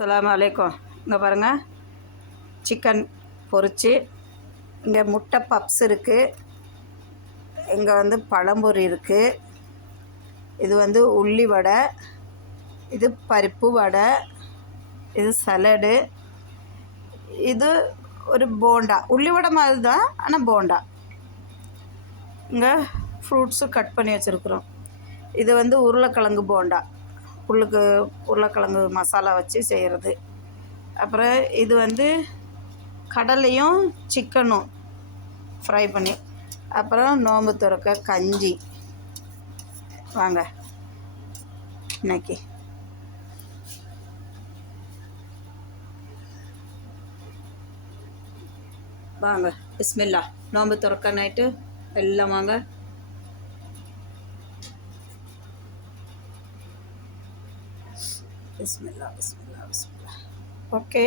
அஸ்ஸலாமு அலைக்கும். இங்கே பாருங்கள், சிக்கன் பொரிச்சு, இங்கே முட்டை பப்ஸ் இருக்குது, இங்கே வந்து பழம்பொரி இருக்குது, இது வந்து உள்ளி வடை, இது பருப்பு வடை, இது சலடு, இது ஒரு போண்டா, உள்ளி வடை மாதிரி தான் ஆனால் போண்டா. இங்கே ஃப்ரூட்ஸு கட் பண்ணி வச்சுருக்குறோம். இது வந்து உருளைக்கிழங்கு போண்டா, உருளைக்கிழங்கு மசாலா வச்சு செய்கிறது. அப்புறம் இது வந்து கடலையும் சிக்கனும் ஃப்ரை பண்ணி. அப்புறம் நோம்பு துறக்க கஞ்சி. வாங்க இன்னைக்கு வாங்க பிஸ்மில்லா. நோம்பு துறக்க நைட்டு எல்லாம் வாங்க. பிஸ்மில்லா பிஸ்மில்லா பிஸ்மில்லா. ஓகே.